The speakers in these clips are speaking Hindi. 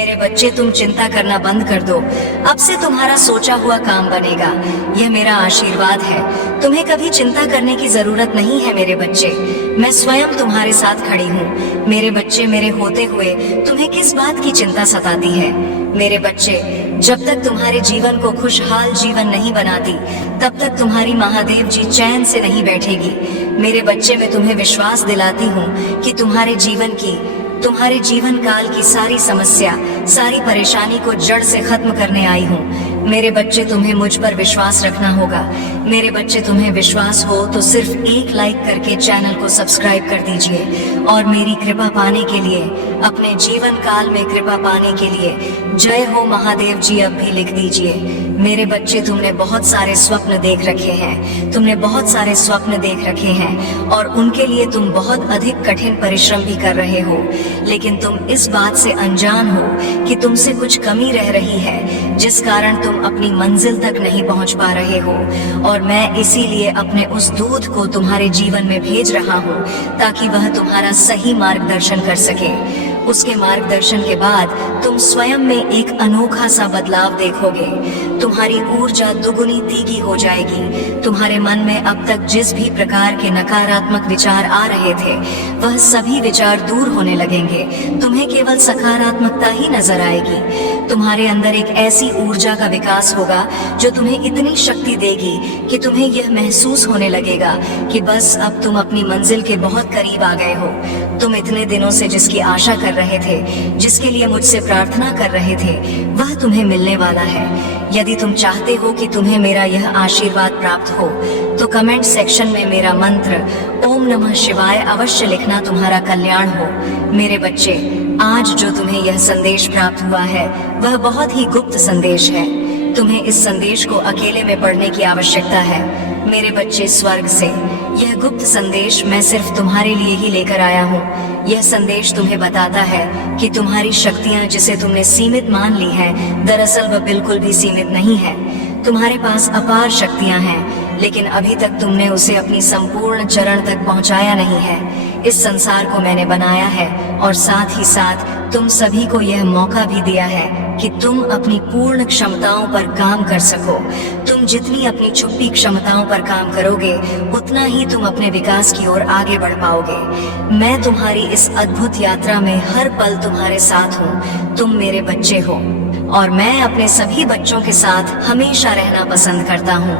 मेरे बच्चे, तुम चिंता करना बंद कर दो। अब से तुम्हारा सोचा हुआ काम बनेगा। यह मेरा आशीर्वाद है। तुम्हें कभी चिंता करने की जरूरत नहीं है मेरे बच्चे। मैं स्वयं तुम्हारे साथ खड़ी हूँ। मेरे बच्चे, मेरे होते हुए तुम्हें किस बात की चिंता सताती है? मेरे बच्चे, जब तक तुम्हारे जीवन को खुशहाल जीवन नहीं बनाती, तब तक तुम्हारी महादेव जी चैन से नहीं बैठेगी। मेरे बच्चे, मैं तुम्हें विश्वास दिलाती हूँ कि तुम्हारे जीवन काल की सारी समस्या, सारी परेशानी को जड़ से खत्म करने आई हूँ। मेरे बच्चे, तुम्हें मुझ पर विश्वास रखना होगा। मेरे बच्चे, तुम्हें विश्वास हो तो सिर्फ एक लाइक करके चैनल को सब्सक्राइब कर दीजिए और मेरी कृपा पाने के लिए, अपने जीवन काल में कृपा पाने के लिए जय हो महादेव जी अब भी लिख दीजिए। मेरे बच्चे, तुमने बहुत सारे स्वप्न देख रखे हैं और उनके लिए तुम बहुत अधिक कठिन परिश्रम भी कर रहे हो, लेकिन तुम इस बात से अनजान हो कि तुमसे कुछ कमी रह रही है, जिस कारण तुम अपनी मंजिल तक नहीं पहुंच पा रहे हो। और मैं इसीलिए अपने उस दूत को तुम्हारे जीवन में भेज रहा हूं ताकि वह तुम्हारा सही मार्गदर्शन कर सके। उसके मार्गदर्शन के बाद तुम स्वयं में एक अनोखा सा बदलाव देखोगे। तुम्हारी ऊर्जा दुगुनी तीखी हो जाएगी। तुम्हारे मन में अब तक जिस भी प्रकार के नकारात्मक विचार आ रहे थे, वह सभी विचार दूर होने लगेंगे। तुम्हें केवल सकारात्मकता ही नजर आएगी। तुम्हारे अंदर एक ऐसी ऊर्जा का विकास होगा जो तुम्हें इतनी शक्ति देगी कि तुम्हें यह महसूस होने लगेगा कि बस अब तुम अपनी मंजिल के बहुत करीब आ गए हो। तुम इतने दिनों से जिसकी आशा कर रहे थे, जिसके लिए मुझसे प्रार्थना कर रहे थे, वह तुम्हें मिलने वाला है। यदि तुम चाहते हो कि तुम्हें मेरा यह आशीर्वाद प्राप्त हो, तो कमेंट सेक्शन में मेरा मंत्र ओम नमः शिवाय अवश्य लिखना। तुम्हारा कल्याण हो। मेरे बच्चे, आज जो तुम्हें यह संदेश प्राप्त हुआ है, वह बहुत ही गुप्त संदेश है। तुम्हें इस संदेश को अकेले में पढ़ने की आवश्यकता है। मेरे बच्चे, स्वर्ग से यह गुप्त संदेश मैं सिर्फ तुम्हारे लिए ही लेकर आया हूँ। यह संदेश तुम्हें बताता है कि तुम्हारी शक्तियाँ, जिसे तुमने सीमित मान ली हैं, दरअसल वह बिल्कुल भी सीमित नहीं है। तुम्हारे पास अपार शक्तियाँ हैं, लेकिन अभी तक तुमने उसे अपनी संपूर्ण चरण तक पहुँचाया नहीं है। इस संसार को मैंने बनाया है और साथ ही साथ तुम सभी को यह मौका भी दिया है कि तुम अपनी पूर्ण क्षमताओं पर काम कर सको। तुम जितनी अपनी छुपी क्षमताओं पर काम करोगे, उतना ही तुम अपने विकास की ओर आगे बढ़ पाओगे। मैं तुम्हारी इस अद्भुत यात्रा में हर पल तुम्हारे साथ हूँ। तुम मेरे बच्चे हो और मैं अपने सभी बच्चों के साथ हमेशा रहना पसंद करता हूँ।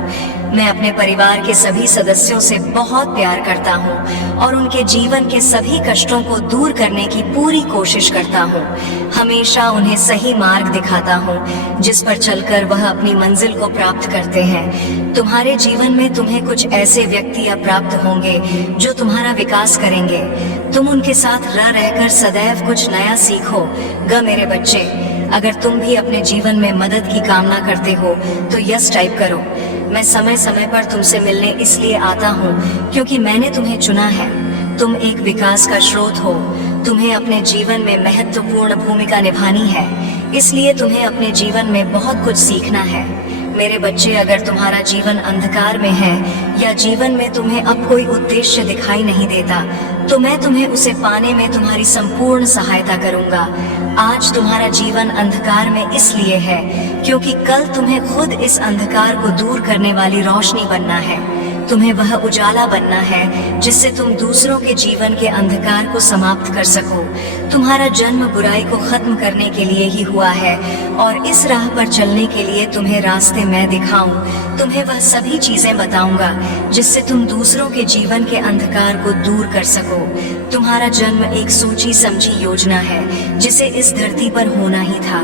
मैं अपने परिवार के सभी सदस्यों से बहुत प्यार करता हूँ और उनके जीवन के सभी कष्टों को दूर करने की पूरी कोशिश करता हूँ। हमेशा उन्हें सही मार्ग दिखाता हूँ, जिस पर चलकर वह अपनी मंजिल को प्राप्त करते हैं। तुम्हारे जीवन में तुम्हें कुछ ऐसे व्यक्ति प्राप्त होंगे जो तुम्हारा विकास करेंगे। तुम उनके साथ रह रहकर सदैव कुछ नया सीखो ग मेरे बच्चे। अगर तुम भी अपने जीवन में मदद की कामना करते हो तो यस टाइप करो। मैं समय समय पर तुमसे मिलने इसलिए आता हूँ क्योंकि मैंने तुम्हें चुना है। तुम एक विकास का स्रोत हो। तुम्हें अपने जीवन में महत्वपूर्ण भूमिका निभानी है, इसलिए तुम्हें अपने जीवन में बहुत कुछ सीखना है। मेरे बच्चे, अगर तुम्हारा जीवन अंधकार में है या जीवन में तुम्हें अब कोई उद्देश्य दिखाई नहीं देता, तो मैं तुम्हें उसे पाने में तुम्हारी संपूर्ण सहायता करूंगा। आज तुम्हारा जीवन अंधकार में इसलिए है क्योंकि कल तुम्हें खुद इस अंधकार को दूर करने वाली रोशनी बनना है। तुम्हें वह उजाला बनना है जिससे तुम दूसरों के जीवन के अंधकार को समाप्त कर सको। तुम्हारा जन्म बुराई को खत्म करने के लिए ही हुआ है और इस राह पर चलने के लिए तुम्हें रास्ते मैं दिखाऊं। तुम्हें वह सभी चीजें बताऊंगा जिससे तुम दूसरों के जीवन के अंधकार को दूर कर सको। तुम्हारा जन्म एक सोची समझी योजना है जिसे इस धरती पर होना ही था।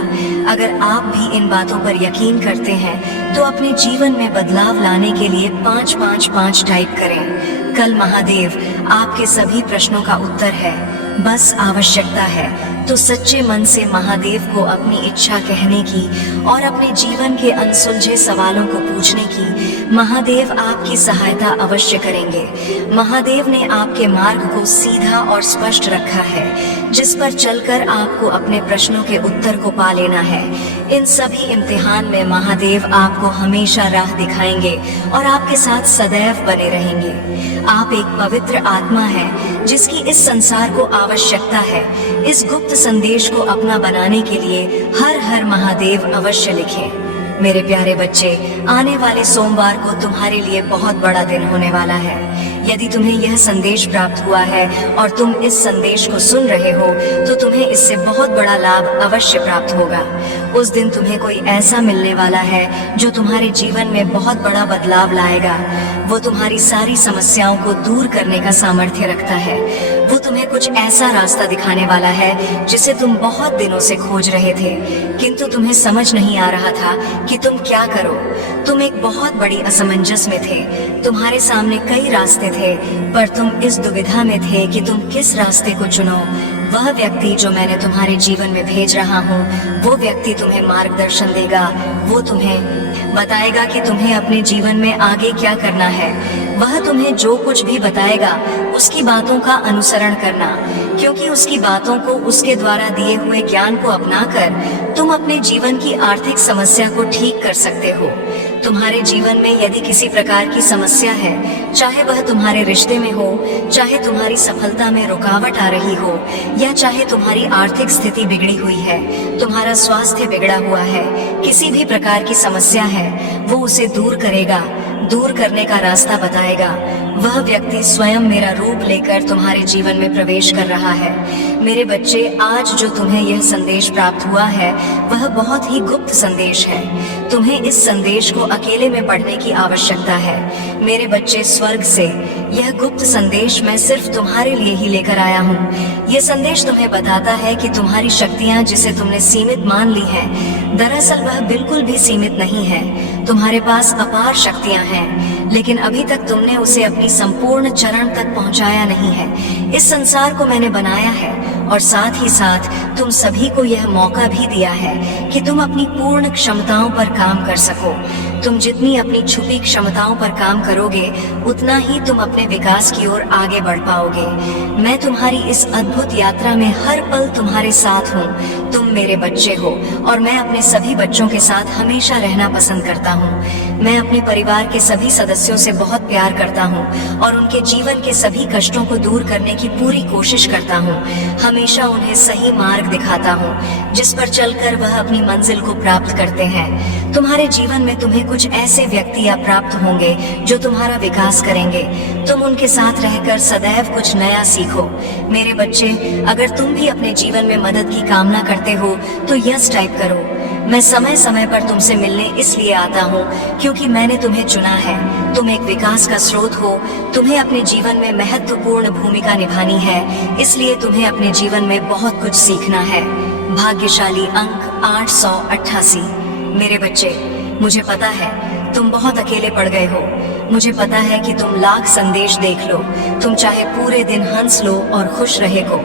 अगर आप भी इन बातों पर यकीन करते हैं तो अपने जीवन में बदलाव लाने के लिए 555 टाइप करें। कल महादेव आपके सभी प्रश्नों का उत्तर है। बस आवश्यकता है तो सच्चे मन से महादेव को अपनी इच्छा कहने की और अपने जीवन के अनसुलझे सवालों को पूछने की। महादेव आपकी सहायता अवश्य करेंगे। महादेव ने आपके मार्ग को सीधा और स्पष्ट रखा है, जिस पर चलकर आपको अपने प्रश्नों के उत्तर को पा लेना है। इन सभी इम्तिहान में महादेव आपको हमेशा राह दिखाएंगे और आपके साथ सदैव बने रहेंगे। आप एक पवित्र आत्मा हैं जिसकी इस संसार को आवश्यकता है। इस गुप्त संदेश को अपना बनाने के लिए हर हर महादेव अवश्य लिखें। मेरे प्यारे बच्चे, आने वाले सोमवार को तुम्हारे लिए बहुत बड़ा दिन होने वाला है। यदि तुम्हें यह संदेश प्राप्त हुआ है और तुम इस संदेश को सुन रहे हो तो तुम्हें इससे बहुत बड़ा लाभ अवश्य प्राप्त होगा। उस दिन तुम्हें कोई ऐसा मिलने वाला है जो तुम्हारे जीवन में बहुत बड़ा बदलाव लाएगा। वो तुम्हारी सारी समस्याओं को दूर करने का सामर्थ्य रखता है। वो तुम्हें कुछ ऐसा रास्ता दिखाने वाला है जिसे तुम बहुत दिनों से खोज रहे थे, किंतु तुम्हें समझ नहीं आ रहा था कि तुम क्या करो। तुम एक बहुत बड़ी असमंजस में थे। तुम्हारे सामने कई रास्ते थे, पर तुम इस दुविधा में थे कि तुम किस रास्ते को चुनो। वह व्यक्ति जो मैंने तुम्हारे जीवन में भेज रहा हूँ, वो व्यक्ति तुम्हें मार्गदर्शन देगा। वो तुम्हें बताएगा कि तुम्हें अपने जीवन में आगे क्या करना है। वह तुम्हें जो कुछ भी बताएगा उसकी बातों का अनुसरण करना, क्योंकि उसकी बातों को, उसके द्वारा दिए हुए ज्ञान को अपनाकर तुम अपने जीवन की आर्थिक समस्या को ठीक कर सकते हो। तुम्हारे जीवन में यदि किसी प्रकार की समस्या है, चाहे वह तुम्हारे रिश्ते में हो, चाहे तुम्हारी सफलता में रुकावट आ रही हो, या चाहे तुम्हारी आर्थिक स्थिति बिगड़ी हुई है, तुम्हारा स्वास्थ्य बिगड़ा हुआ है, किसी भी प्रकार की समस्या है, वो उसे दूर करेगा, दूर करने का रास्ता बताएगा। वह व्यक्ति स्वयं मेरा रूप लेकर तुम्हारे जीवन में प्रवेश कर रहा है। मेरे बच्चे, आज जो तुम्हें यह संदेश प्राप्त हुआ है वह बहुत ही गुप्त संदेश है। तुम्हें इस संदेश को अकेले में पढ़ने की आवश्यकता है। मेरे बच्चे, स्वर्ग से यह गुप्त संदेश मैं सिर्फ तुम्हारे लिए ही लेकर आया हूँ। यह संदेश तुम्हें बताता है कि तुम्हारी शक्तियाँ जिसे तुमने सीमित मान ली हैं, दरअसल वह बिल्कुल भी सीमित नहीं है। तुम्हारे पास अपार शक्तियाँ हैं, लेकिन अभी तक तुमने उसे अपनी संपूर्ण चरण तक पहुँचाया नहीं है। इस संसार को मैंने बनाया है और साथ ही साथ तुम सभी को यह मौका भी दिया है कि तुम अपनी पूर्ण क्षमताओं पर काम कर सको। तुम जितनी अपनी छुपी क्षमताओं पर काम करोगे, उतना ही तुम अपने विकास की ओर आगे बढ़ पाओगे। मैं तुम्हारी इस अद्भुत यात्रा में हर पल तुम्हारे साथ हूँ। तुम मेरे बच्चे हो और मैं अपने सभी बच्चों के साथ हमेशा रहना पसंद करता हूँ। मैं अपने परिवार के सभी सदस्यों से बहुत प्यार करता हूँ और उनके जीवन के सभी कष्टों को दूर करने की पूरी कोशिश करता हूँ। हमेशा उन्हें सही मार्ग दिखाता हूँ जिस पर चलकर वह अपनी मंजिल को प्राप्त करते हैं। तुम्हारे जीवन में तुम्हें कुछ ऐसे व्यक्ति प्राप्त होंगे जो तुम्हारा विकास करेंगे। तुम उनके साथ रहकर सदैव कुछ नया सीखो। मेरे बच्चे, अगर तुम भी अपने जीवन में मदद की कामना करते हो तो यस टाइप करो। मैं समय समय पर तुमसे मिलने इसलिए आता हूँ क्योंकि मैंने तुम्हें चुना है। तुम एक विकास का स्रोत हो। तुम्हें अपने जीवन में महत्वपूर्ण भूमिका निभानी है, इसलिए तुम्हें अपने जीवन में बहुत कुछ सीखना है। भाग्यशाली अंक 888। मेरे बच्चे, मुझे पता है तुम बहुत अकेले पड़ गए हो। मुझे पता है कि तुम लाख संदेश देख लो, तुम चाहे पूरे दिन हंस लो और खुश रहे को,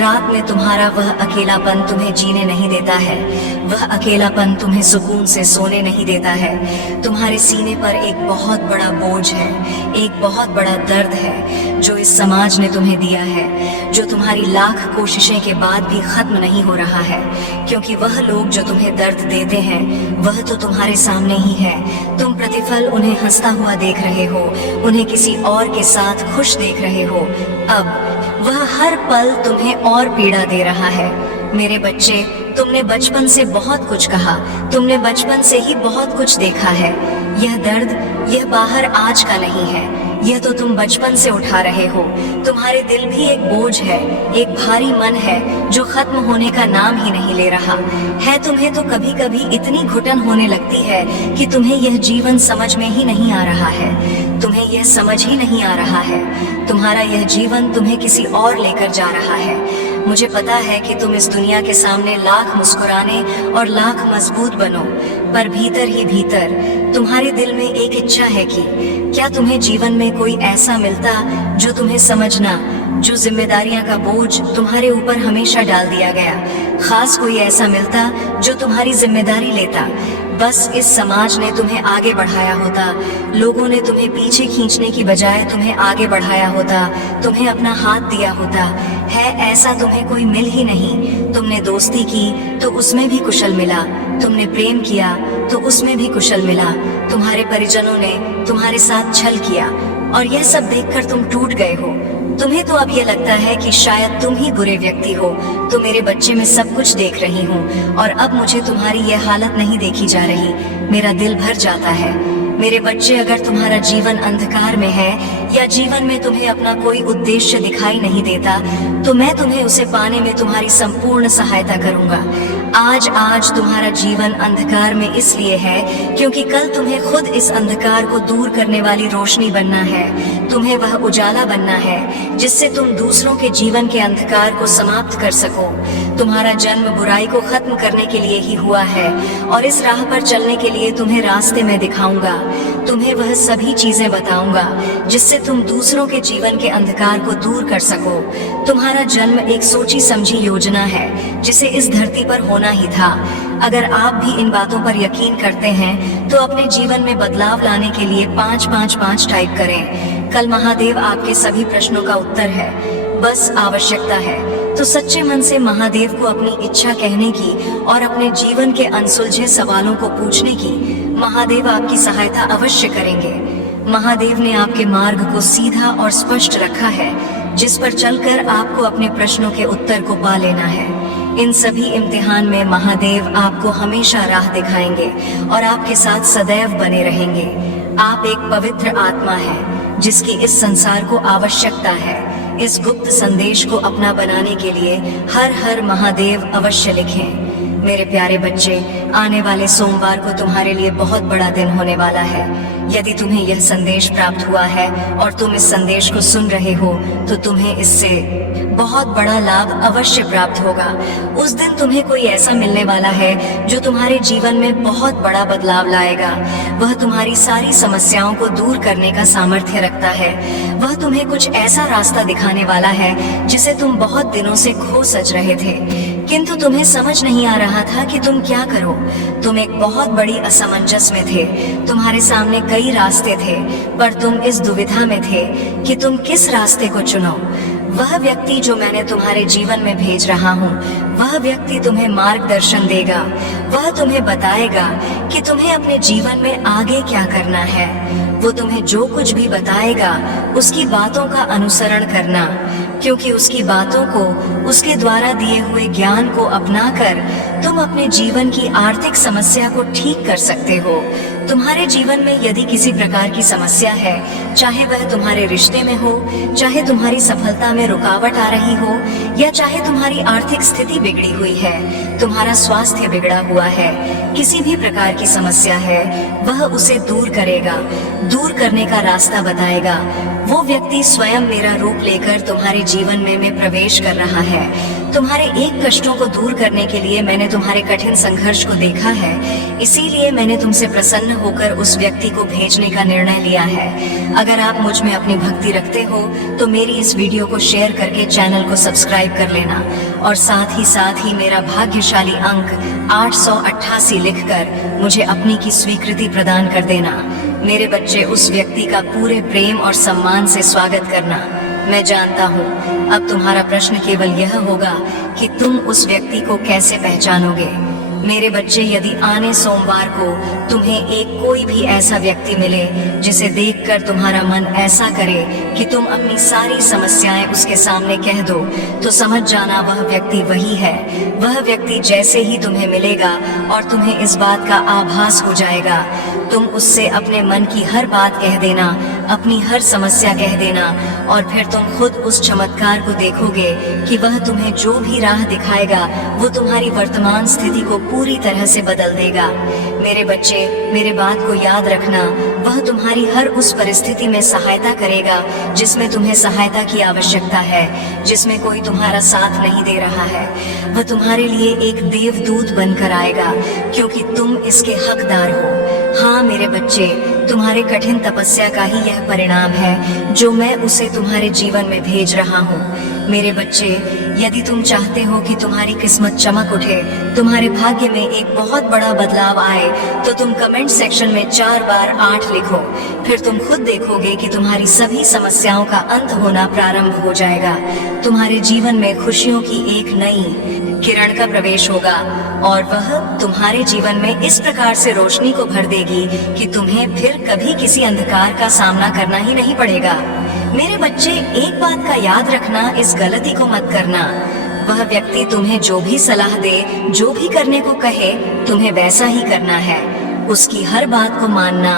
रात में तुम्हारा वह अकेलापन तुम्हें जीने नहीं देता है। वह अकेलापन तुम्हें सुकून से सोने नहीं देता है। तुम्हारे सीने पर एक बहुत बड़ा बोझ है, एक बहुत बड़ा दर्द है जो इस समाज ने तुम्हें दिया है, जो तुम्हारी लाख कोशिशें के बाद भी खत्म नहीं हो रहा है, क्योंकि वह लोग जो तुम्हें दर्द देते हैं वह तो तुम्हारे सामने ही है। तुम प्रतिफल उन्हें हंसता हुआ देख रहे हो, उन्हें किसी और के साथ खुश देख रहे हो। अब वह हर पल तुम्हें और पीड़ा दे रहा है। मेरे बच्चे, तुमने बचपन से बहुत कुछ कहा, तुमने बचपन से ही बहुत कुछ देखा है। यह दर्द, यह बाहर आज का नहीं है, यह तो तुम बचपन से उठा रहे हो। तुम्हारे दिल भी एक बोझ है, एक भारी मन है जो खत्म होने का नाम ही नहीं ले रहा है। तुम्हें तो कभी कभी इतनी घुटन होने लगती है कि तुम्हें यह जीवन समझ में ही नहीं आ रहा है। तुम्हें यह समझ ही नहीं आ रहा है, तुम्हारा यह जीवन तुम्हें किसी और लेकर जा रहा है। मुझे पता है कि तुम इस दुनिया के सामने लाख मुस्कुराने और लाख मजबूत बनो, पर भीतर ही भीतर तुम्हारे दिल में एक इच्छा है कि क्या तुम्हें जीवन में कोई ऐसा मिलता जो तुम्हें समझना, जो जिम्मेदारियां का बोझ तुम्हारे ऊपर हमेशा डाल दिया गया, खास कोई ऐसा मिलता जो तुम्हारी जिम्मेदारी लेता। बस इस समाज ने तुम्हें आगे बढ़ाया होता, लोगों ने तुम्हें पीछे खींचने की बजाय तुम्हें आगे बढ़ाया होता, तुम्हें अपना हाथ दिया होता है। ऐसा तुम्हें कोई मिल ही नहीं। तुमने दोस्ती की तो उसमें भी कुशल मिला, तुमने प्रेम किया तो उसमें भी कुशल मिला, तुम्हारे परिजनों ने तुम्हारे साथ छल किया और यह सब देखकर तुम टूट गए हो। तुम्हें तो अब यह लगता है कि शायद तुम ही बुरे व्यक्ति हो। तो मेरे बच्चे मैं सब कुछ देख रही हूँ और अब मुझे तुम्हारी यह हालत नहीं देखी जा रही। मेरा दिल भर जाता है। मेरे बच्चे, अगर तुम्हारा जीवन अंधकार में है या जीवन में तुम्हें अपना कोई उद्देश्य दिखाई नहीं देता, तो मैं तुम्हें उसे पाने में तुम्हारी संपूर्ण सहायता करूंगा। आज तुम्हारा जीवन अंधकार में इसलिए है क्योंकि कल तुम्हें खुद इस अंधकार को दूर करने वाली रोशनी बनना है। तुम्हें वह उजाला बनना है जिससे तुम दूसरों के जीवन के अंधकार को समाप्त कर सको। तुम्हारा जन्म बुराई को खत्म करने के लिए ही हुआ है और इस राह पर चलने के लिए तुम्हें रास्ते में दिखाऊंगा। तुम्हें वह सभी चीजें बताऊंगा जिससे तुम दूसरों के जीवन के अंधकार को दूर कर सको। तुम्हारा जन्म एक सोची समझी योजना है जिसे इस धरती पर होना ही था। अगर आप भी इन बातों पर यकीन करते हैं तो अपने जीवन में बदलाव लाने के लिए 555 टाइप करें। कल महादेव आपके सभी प्रश्नों का उत्तर है, बस आवश्यकता है। तो सच्चे मन से महादेव को अपनी इच्छा कहने की और अपने जीवन के अनसुलझे सवालों को पूछने की। महादेव आपकी सहायता अवश्य करेंगे। महादेव ने आपके मार्ग को सीधा और स्पष्ट रखा है जिस पर चलकर आपको अपने प्रश्नों के उत्तर को पा लेना है। इन सभी इम्तिहान में महादेव आपको हमेशा राह दिखाएंगे और आपके साथ सदैव बने रहेंगे। आप एक पवित्र आत्मा है जिसकी इस संसार को आवश्यकता है। इस गुप्त संदेश को अपना बनाने के लिए हर हर महादेव अवश्य लिखें। मेरे प्यारे बच्चे, आने वाले सोमवार को तुम्हारे लिए बहुत बड़ा दिन होने वाला है। यदि तुम्हें यह संदेश प्राप्त हुआ है और तुम इस संदेश को सुन रहे हो तो तुम्हें इससे बहुत बड़ा लाभ अवश्य प्राप्त होगा। उस दिन तुम्हें कोई ऐसा मिलने वाला है जो तुम्हारे जीवन में बहुत बड़ा बदलाव लाएगा। वह तुम्हारी सारी समस्याओं को दूर करने का सामर्थ्य रखता है। वह तुम्हें कुछ ऐसा रास्ता दिखाने वाला है जिसे तुम बहुत दिनों से खो सच रहे थे, किंतु तुम्हें समझ नहीं आ रहा था कि तुम क्या करो। तुम एक बहुत बड़ी असमंजस में थे। तुम्हारे सामने कई रास्ते थे पर तुम इस दुविधा में थे कि तुम किस रास्ते को चुनो। वह व्यक्ति जो मैंने तुम्हारे जीवन में भेज रहा हूँ, वह व्यक्ति तुम्हें मार्गदर्शन देगा। वह तुम्हें बताएगा कि तुम्हें अपने जीवन में आगे क्या करना है। वो तुम्हें जो कुछ भी बताएगा उसकी बातों का अनुसरण करना, क्योंकि उसकी बातों को, उसके द्वारा दिए हुए ज्ञान को अपनाकर तुम अपने जीवन की आर्थिक समस्या को ठीक कर सकते हो। तुम्हारे जीवन में यदि किसी प्रकार की समस्या है, चाहे वह तुम्हारे रिश्ते में हो, चाहे तुम्हारी सफलता में रुकावट आ रही हो, या चाहे तुम्हारी आर्थिक स्थिति बिगड़ी हुई है, तुम्हारा स्वास्थ्य बिगड़ा हुआ है, किसी भी प्रकार की समस्या है, वह उसे दूर करेगा, दूर करने का रास्ता बताएगा। वो व्यक्ति स्वयं मेरा रूप लेकर तुम्हारे जीवन में प्रवेश कर रहा है। तुम्हारे एक कष्टों को दूर करने के लिए मैंने तुम्हारे कठिन संघर्ष को देखा है, इसीलिए मैंने तुमसे प्रसन्न होकर उस व्यक्ति को भेजने का निर्णय लिया है। अगर आप मुझ में अपनी भक्ति रखते हो तो मेरी इस वीडियो को शेयर करके चैनल को सब्सक्राइब कर लेना और साथ ही मेरा भाग्यशाली अंक 888 लिखकर मुझे अपनी की स्वीकृति प्रदान कर देना। मेरे बच्चे, उस व्यक्ति का पूरे प्रेम और सम्मान से स्वागत करना। मैं जानता हूँ अब तुम्हारा प्रश्न केवल यह होगा कि तुम उस व्यक्ति को कैसे पहचानोगे। मेरे बच्चे, यदि आने सोमवार को तुम्हें एक कोई भी ऐसा व्यक्ति मिले जिसे देखकर तुम्हारा मन ऐसा करे कि तुम अपनी सारी समस्याएं उसके सामने कह दो, तो समझ जाना वह व्यक्ति वही है। वह व्यक्ति जैसे ही तुम्हें मिलेगा और तुम्हें इस बात का आभास हो जाएगा, तुम उससे अपने मन की हर बात कह देना, अपनी हर समस्या कह देना और फिर तुम खुद उस चमत्कार को देखोगे कि वह तुम्हें जो भी राह दिखाएगा वो तुम्हारी वर्तमान स्थिति को पूरी तरह से बदल देगा। मेरे बच्चे, मेरे बात को याद रखना, वह तुम्हारी हर उस परिस्थिति में सहायता करेगा जिसमें तुम्हें सहायता की आवश्यकता है, जिसमें कोई तुम्हारा साथ नहीं दे रहा है। वह तुम्हारे लिए एक देवदूत बनकर आएगा क्योंकि तुम इसके हकदार हो। हाँ मेरे बच्चे, तुम्हारे कठिन तपस्या का ही यह परिणाम है जो मैं उसे तुम्हारे जीवन में भेज रहा हूँ। मेरे बच्चे, यदि तुम चाहते हो कि तुम्हारी किस्मत चमक उठे, तुम्हारे भाग्य में एक बहुत बड़ा बदलाव आए, तो तुम कमेंट सेक्शन में 4 बार 8 लिखो। फिर तुम खुद देखोगे कि तुम्हारी सभी समस्याओं का अंत होना प्रारंभ हो जाएगा। तुम्हारे जीवन में खुशियों की एक नई किरण का प्रवेश होगा और वह तुम्हारे जीवन में इस प्रकार से रोशनी को भर देगी कि तुम्हें फिर कभी किसी अंधकार का सामना करना ही नहीं पड़ेगा। मेरे बच्चे, एक बात का याद रखना, इस गलती को मत करना। वह व्यक्ति तुम्हें जो भी सलाह दे, जो भी करने को कहे, तुम्हें वैसा ही करना है। उसकी हर बात को मानना,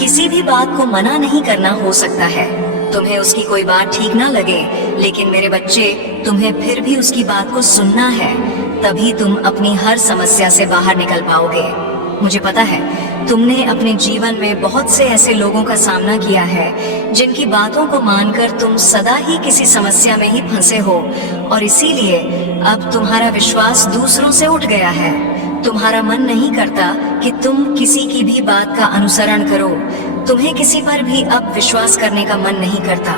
किसी भी बात को मना नहीं करना हो सकता है। तुम्हें उसकी कोई बात ठीक ना लगे, लेकिन मेरे बच्चे, तुम्हें फिर भी उसकी बात को सुनना है, तभी तुम अपनी हर समस्या से बाहर निकल पाओगे। मुझे पता है तुमने अपने जीवन में बहुत से ऐसे लोगों का सामना किया है जिनकी बातों को मानकर तुम सदा ही किसी समस्या में ही फंसे हो, और इसीलिए अब तुम्हारा विश्वास दूसरों से उठ गया है। तुम्हारा मन नहीं करता कि तुम किसी की भी बात का अनुसरण करो। तुम्हें किसी पर भी अब विश्वास करने का मन नहीं करता।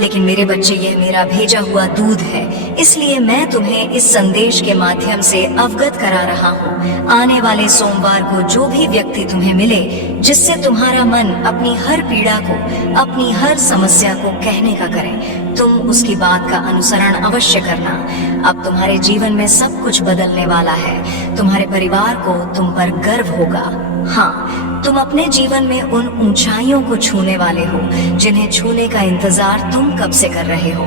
लेकिन मेरे बच्चे, यह मेरा भेजा हुआ दूध है, इसलिए मैं तुम्हें इस संदेश के माध्यम से अवगत करा रहा हूँ। आने वाले सोमवार को जो भी व्यक्ति तुम्हें मिले, जिससे तुम्हारा मन अपनी हर पीड़ा को, अपनी हर समस्या को कहने का करे, तुम उसकी बात का अनुसरण अवश्य करना। अब तुम्हारे जीवन में सब कुछ बदलने वाला है। तुम्हारे परिवार को तुम पर गर्व होगा। हाँ, तुम अपने जीवन में उन ऊंचाइयों को छूने वाले हो जिन्हें छूने का इंतजार तुम कब से कर रहे हो।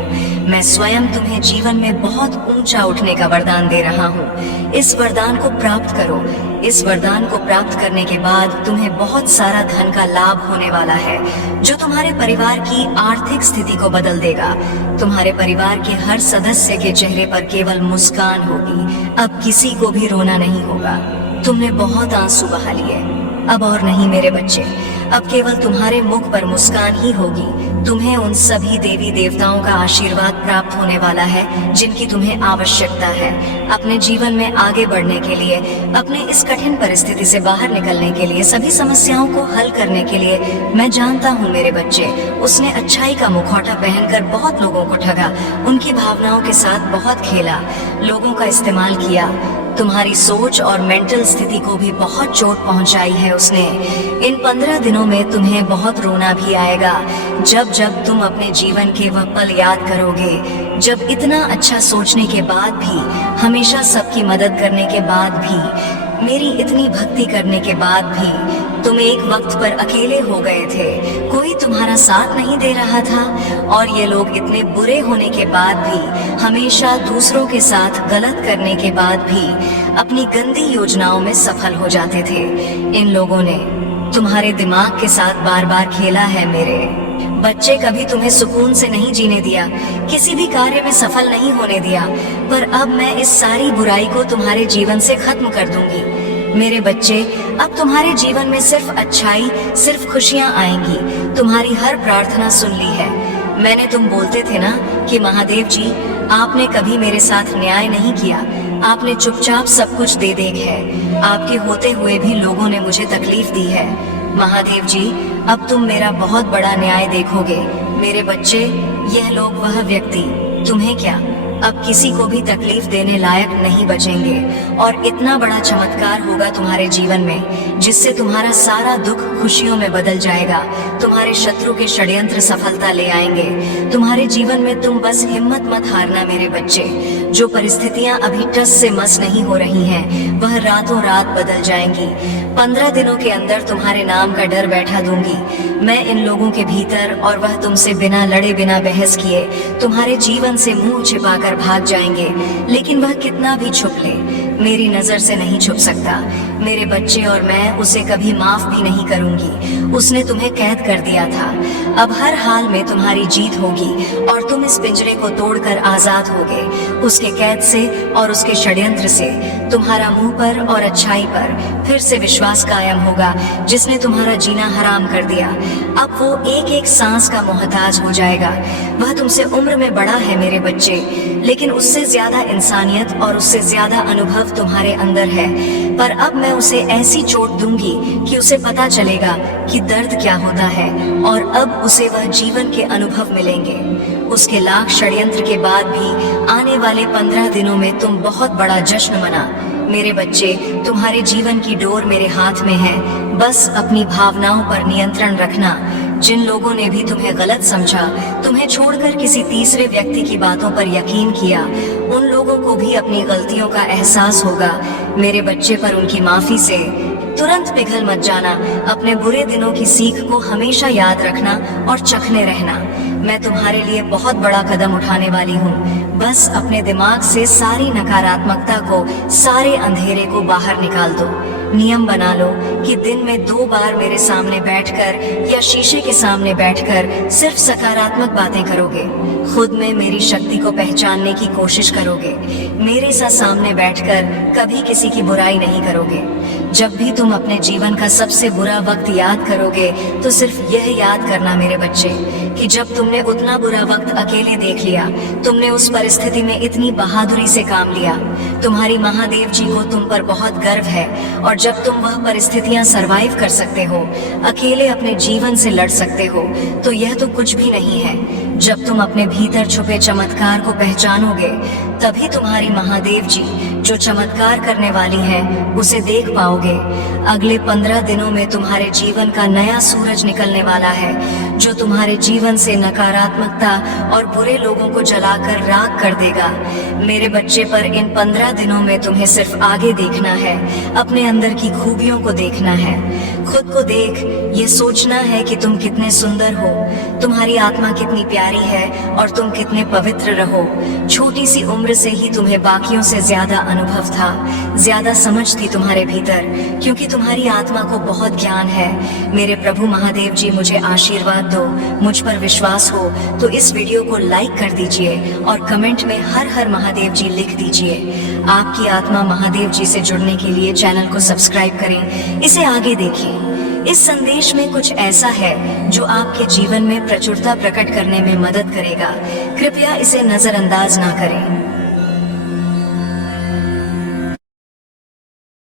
मैं स्वयं तुम्हें जीवन में बहुत ऊंचा उठने का वरदान दे रहा हूँ। इस वरदान को प्राप्त करो। इस वरदान को प्राप्त करने के बाद तुम्हें बहुत सारा धन का लाभ होने वाला है, जो तुम्हारे परिवार की आर्थिक स्थिति को बदल देगा। तुम्हारे परिवार के हर सदस्य के चेहरे पर केवल मुस्कान होगी। अब किसी को भी रोना नहीं होगा। तुमने बहुत आंसू बहा लिए, अब और नहीं मेरे बच्चे। अब केवल तुम्हारे मुख पर मुस्कान ही होगी। तुम्हें उन सभी देवी देवताओं का आशीर्वाद प्राप्त होने वाला है जिनकी तुम्हें आवश्यकता है अपने जीवन में आगे बढ़ने के लिए, अपने इस कठिन परिस्थिति से बाहर निकलने के लिए, सभी समस्याओं को हल करने के लिए। मैं जानता हूँ मेरे बच्चे, उसने अच्छाई का मुखौटा पहनकर बहुत लोगों को ठगा, उनकी भावनाओं के साथ बहुत खेला, लोगों का इस्तेमाल किया। तुम्हारी सोच और मेंटल स्थिति को भी बहुत चोट पहुंचाई है उसने। इन 15 दिनों में तुम्हें बहुत रोना भी आएगा, जब जब तुम अपने जीवन के वह पल याद करोगे, जब इतना अच्छा सोचने के बाद भी, हमेशा सबकी मदद करने के बाद भी, मेरी इतनी भक्ति करने के बाद भी तुम एक वक्त पर अकेले हो गए थे। कोई तुम्हारा साथ नहीं दे रहा था, और ये लोग इतने बुरे होने के बाद भी, हमेशा दूसरों के साथ गलत करने के बाद भी अपनी गंदी योजनाओं में सफल हो जाते थे। इन लोगों ने तुम्हारे दिमाग के साथ बार बार खेला है मेरे बच्चे। कभी तुम्हें सुकून से नहीं जीने दिया, किसी भी कार्य में सफल नहीं होने दिया, पर अब मैं इस सारी बुराई को तुम्हारे जीवन से खत्म कर दूंगी। मेरे बच्चे, अब तुम्हारे जीवन में सिर्फ अच्छाई, सिर्फ खुशियां आएंगी। तुम्हारी हर प्रार्थना सुन ली है। मैंने, तुम बोलते थे ना कि महादेव जी, आपने कभी मेरे साथ न्याय नहीं किया, आपने चुपचाप सब कुछ दे है। आपके होते हुए भी लोगों ने मुझे तकलीफ दी है। महादेव जी, अब तुम मेरा बहुत बड़ा न्याय देखोगे। मेरे बच्चे, यह लोग, वह व्यक्ति, तुम्हें क्या, अब किसी को भी तकलीफ देने लायक नहीं बचेंगे, और इतना बड़ा चमत्कार होगा तुम्हारे जीवन में, जिससे तुम्हारा सारा दुख खुशियों में बदल जाएगा। तुम्हारे शत्रु के षड्यंत्र सफलता ले आएंगे। तुम्हारे जीवन में तुम बस हिम्मत मत हारना मेरे बच्चे। जो परिस्थितियां अभी टस से मस नहीं हो रही हैं, वह रातों रात बदल जाएंगी। 15 दिनों के अंदर तुम्हारे नाम का डर बैठा दूंगी मैं इन लोगों के भीतर, और वह तुमसे बिना लड़े, बिना बहस किए तुम्हारे जीवन से मुंह छिपाकर भाग जाएंगे। लेकिन वह कितना भी छुप ले, मेरी नजर से नहीं छुप सकता मेरे बच्चे, और मैं उसे कभी माफ भी नहीं करूंगी। उसने तुम्हें कैद कर दिया था। अब हर हाल में तुम्हारी जीत होगी, और तुम इस पिंजरे को तोड़कर आजाद होगे, उसके कैद से और उसके षड्यंत्र से। तुम्हारा मुंह पर और अच्छाई पर फिर से विश्वास कायम होगा, जिसने तुम्हारा जीना हराम कर दिया। अब वो एक एक सांस का मोहताज हो जाएगा। वह तुमसे उम्र में बड़ा है मेरे बच्चे, लेकिन उससे ज्यादा इंसानियत और उससे ज्यादा अनुभव तुम्हारे अंदर है। पर अब मैं उसे ऐसी चोट दूंगी कि उसे पता चलेगा कि दर्द क्या होता है, और अब उसे वह जीवन के अनुभव मिलेंगे। उसके लाख षड्यंत्र के बाद भी आने वाले 15 दिनों में तुम बहुत बड़ा जश्न मना मेरे बच्चे। तुम्हारे जीवन की डोर मेरे हाथ में है, बस अपनी भावनाओं पर नियंत्रण रखना। जिन लोगों ने भी तुम्हें गलत समझा, तुम्हें छोड़कर किसी तीसरे व्यक्ति की बातों पर यकीन किया, उन लोगों को भी अपनी गलतियों का एहसास होगा। मेरे बच्चे, पर उनकी माफी से तुरंत पिघल मत जाना। अपने बुरे दिनों की सीख को हमेशा याद रखना और चखने रहना। मैं तुम्हारे लिए बहुत बड़ा कदम उठाने वाली हूँ। बस अपने दिमाग से सारी नकारात्मकता को, सारे अंधेरे को बाहर निकाल दो। नियम बना लो कि दिन में 2 बार मेरे सामने बैठकर या शीशे के सामने बैठकर सिर्फ सकारात्मक बातें करोगे। खुद में मेरी शक्ति को पहचानने की कोशिश करोगे। मेरे सामने बैठकर कभी किसी की बुराई नहीं करोगे। जब भी तुम अपने जीवन का सबसे बुरा वक्त याद करोगे, तो सिर्फ यह याद करना मेरे बच्चे, कि जब तुमने उतना बुरा वक्त अकेले देख लिया, तुमने उस परिस्थिति में इतनी बहादुरी से काम लिया। तुम्हारी महादेव जी को तुम पर बहुत गर्व है। और जब तुम वह परिस्थितियां सरवाइव कर सकते हो, अकेले अपने जीवन से लड़ सकते हो, तो यह तो कुछ भी नहीं है। जब तुम अपने भीतर छुपे चमत्कार को पहचानोगे, तभी तुम्हारी महादेव जी जो चमत्कार करने वाली है, उसे देख पाओगे। अगले 15 दिनों में तुम्हारे जीवन का नया सूरज निकलने वाला है, जो तुम्हारे जीवन से नकारात्मकता और बुरे लोगों को जलाकर राख कर देगा। मेरे बच्चे, पर इन 15 दिनों में तुम्हें सिर्फ आगे देखना है, अपने अंदर की खूबियों को देखना है। खुद को देख, ये सोचना है कि तुम कितने सुंदर हो, तुम्हारी आत्मा कितनी प्यारी है और तुम कितने पवित्र रहो। छोटी सी उम्र से ही तुम्हें बाकियों से ज्यादा अनुभव था, ज्यादा समझ थी तुम्हारे भीतर, क्योंकि तुम्हारी आत्मा को बहुत ज्ञान है। मेरे प्रभु महादेव जी, मुझे आशीर्वाद दो। मुझ पर विश्वास हो तो इस वीडियो को लाइक कर दीजिए और कमेंट में हर हर महादेव जी लिख दीजिए। आपकी आत्मा महादेव जी से जुड़ने के लिए चैनल को सब्सक्राइब करें, इसे आगे देखिए। इस संदेश में कुछ ऐसा है जो आपके जीवन में प्रचुरता प्रकट करने में मदद करेगा। कृपया इसे नजरअंदाज ना करें।